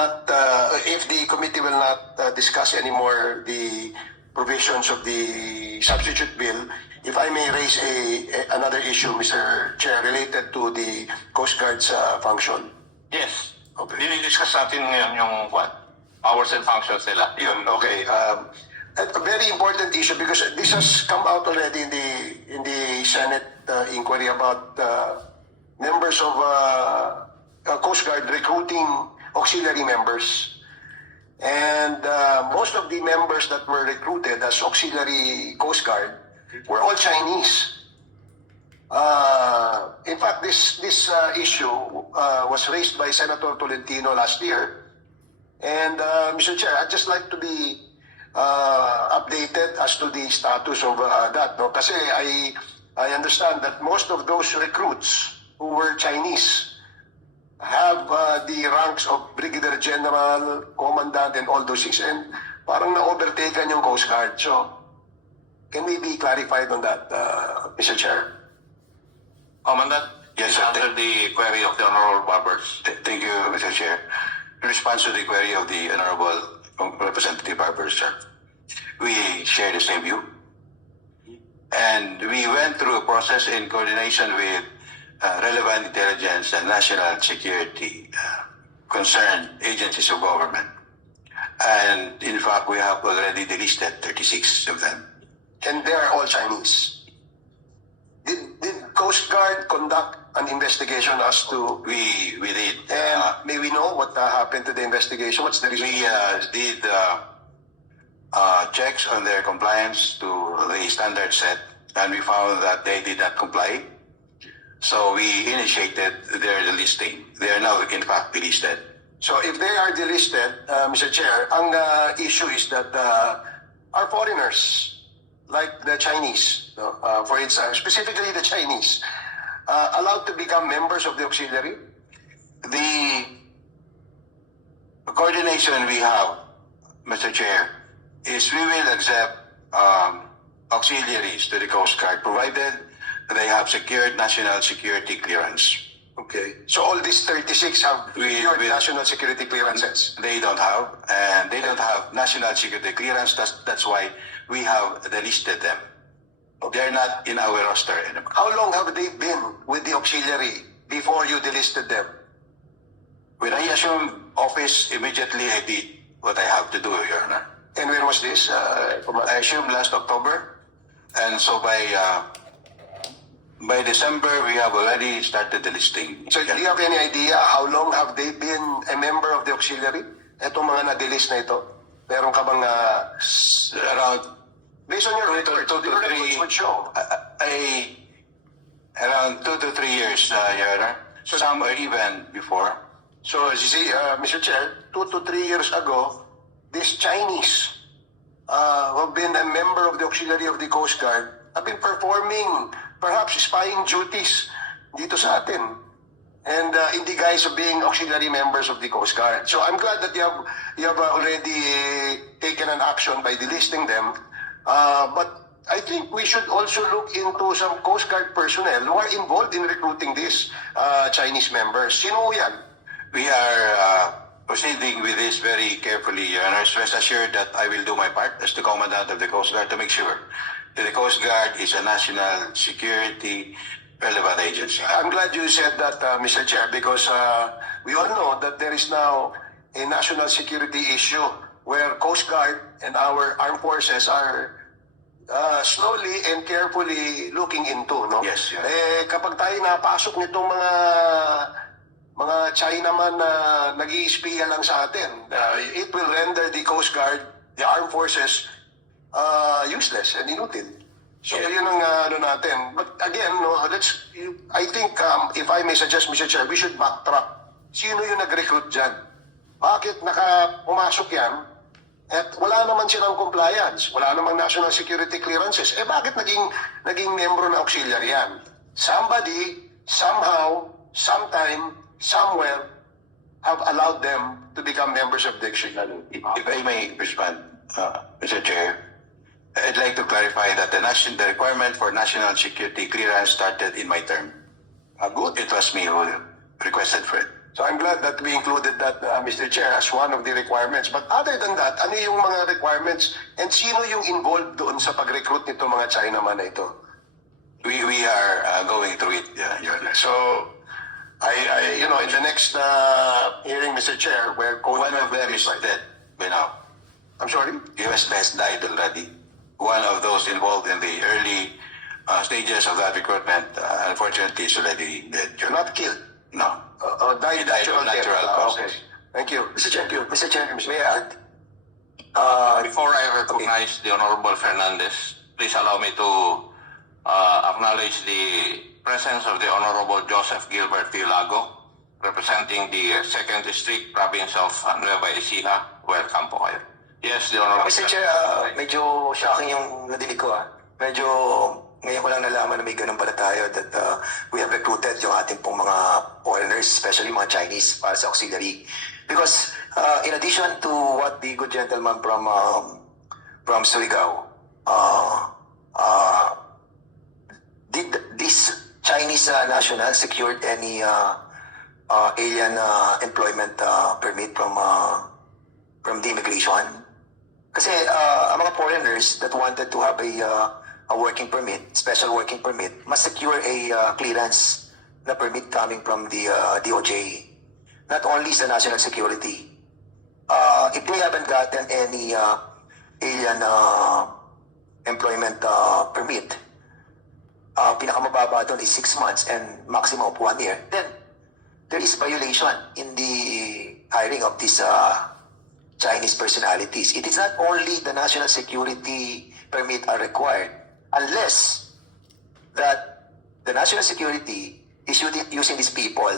not, if the committee will not discuss anymore the provisions of the substitute bill, if I may raise another issue, Mr. Chair, related to the Coast Guard's function. Yes. Okay. Dinidiscuss natin ngayon yung powers and functions nila. Yun, okay. A very important issue because this has come out already in the Senate inquiry about members of Coast Guard recruiting auxiliary members. And most of the members that were recruited as auxiliary Coast Guard were all Chinese. In fact, this issue was raised by Senator Tolentino last year. And Mr. Chair, I'd just like to be updated as to the status of that. No? Kasi I understand that most of those recruits who were Chinese have the ranks of Brigadier General, Commandant, and all those things. And parang na-overtaken yung Coast Guard. So, can we be clarified on that, Mr. Chair? Commandant, yes, answer the query of the Honorable Barbers. Thank you, Mr. Chair. In response to the query of the Honorable Representative Barbers, sir, we share the same view. And we went through a process in coordination with relevant intelligence and national security concerned agencies of government. And in fact, we have already delisted 36 of them. And they are all Chinese. Did Coast Guard conduct an investigation as to... We did. And may we know what happened to the investigation? What's the reason? We did checks on their compliance to the standard set, and we found that they did not comply. So we initiated their delisting. They are now, in fact, delisted. So if they are delisted, Mr. Chair, ang issue is that our foreigners, like the Chinese, for instance, specifically the Chinese, allowed to become members of the auxiliary? The coordination we have, Mr. Chair, is we will accept auxiliaries to the Coast Guard, provided they have secured national security clearance. Okay. So all these 36 have secured national security clearances? They don't have, and they don't have national security clearance. That's why we have delisted them. They're not in our roster anymore. How long have they been with the auxiliary before you delisted them? When I assumed office, immediately I did what I have to do, Your Honor. And when was this? I assumed last October, and so by December, we have already started the listing. So do you have any idea how long have they been a member of the auxiliary? Itong mga na-delist na ito? Meron ka bang around, based on your record, so the records would show? Around 2 to 3 years, Your Honor. So some are even before. So as you see, Mr. Chair, 2 to 3 years ago, these Chinese who have been a member of the auxiliary of the Coast Guard have been performing perhaps spying duties dito sa atin, and in the guise of being auxiliary members of the Coast Guard. So I'm glad that you have already taken an action by delisting them, but I think we should also look into some Coast Guard personnel who are involved in recruiting these Chinese members. Sino yan? We are proceeding with this very carefully, Your Honor. Rest assured that I will do my part as the Commandant of the Coast Guard to make sure that the Coast Guard is a national security relevant agency. I'm glad you said that, Mr. Chair, because we all know that there is now a national security issue where Coast Guard and our armed forces are slowly and carefully looking into, no? Yes, yes. Kapag tayo napasok nitong mga Chinaman na nag-iispiya lang sa atin, it will render the Coast Guard, the armed forces, useless and inutil. So yun ang natin. But again, no, I think if I may suggest, Mr. Chair, we should backtrack. Sino yung nag-recruit dyan? Bakit pumasok yan at wala naman silang compliance, wala namang national security clearances? Bakit naging membro na auxiliary yan? Somebody, somehow, sometime, somewhere, have allowed them to become members of the auxiliary. If I may respond, Mr. Chair, I'd like to clarify that the requirement for national security clearance started in my term. Good. It was me who requested for it. So I'm glad that we included that, Mr. Chair, as one of the requirements. But other than that, ano yung mga requirements and sino yung involved doon sa pag-recruit nito mga Chinaman na ito? We are going through it, Your Honor. So, in the next hearing, Mr. Chair, where One of them is dead by now. I'm sorry? US has died already. One of those involved in the early stages of that recruitment, unfortunately, is already dead. Your Honor. Not killed. No. Died He died of natural causes. Okay. Thank you. Mr. Chair, may I add? Before I recognize the Honorable Fernandez, please allow me to acknowledge the presence of the Honorable Joseph Gilbert Tilago, representing the 2nd District, Province of Nueva Ecija. Welcome po kayo. Yes, the Honorable Mr. Chair, medyo shocking yung nadinig ko. Medyo ngayon ko lang nalaman na may ganun pala tayo that we have recruited yung ating pong mga foreigners, especially mga Chinese para sa auxiliary. Because in addition to what the good gentleman from Surigao, did this Chinese national secured any alien employment permit from the immigration? Kasi ang mga foreigners that wanted to have a working permit, special working permit, must secure a clearance na permit coming from the DOJ. Not only sa national security. If they haven't gotten any alien employment permit, pinakamababa doon is 6 months and maximum of 1 year, then there is violation in the hiring of these Chinese personalities. It is not only the national security permit are required, unless that the national security is using these people